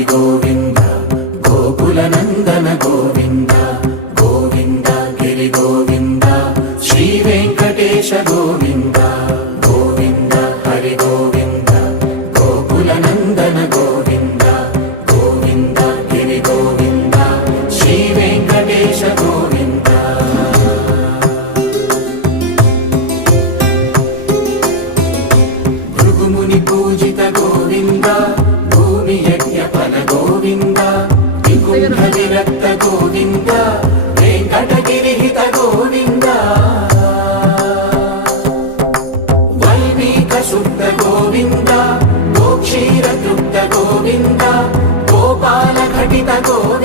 హరి గోవింద గోకుల నందన గోవింద గోవింద గిరి గోవింద శ్రీ వెంకటేశ గోవింద గోవింద హరి గోవింద గోకుల నందన గోవింద గోవింద గిరి గోవింద శ్రీ వెంకటేశ గోవింద భృగుముని పూజిత గోవింద భూమి యజ్ఞ ఫల గోవింద వికుంఠ విరక్త గోవింద వెంకటగిరిహిత గోవింద వైదిక శుద్ధ గోవింద గోక్షీర తృప్త గోవింద గోపాల ఘటిత గోవింద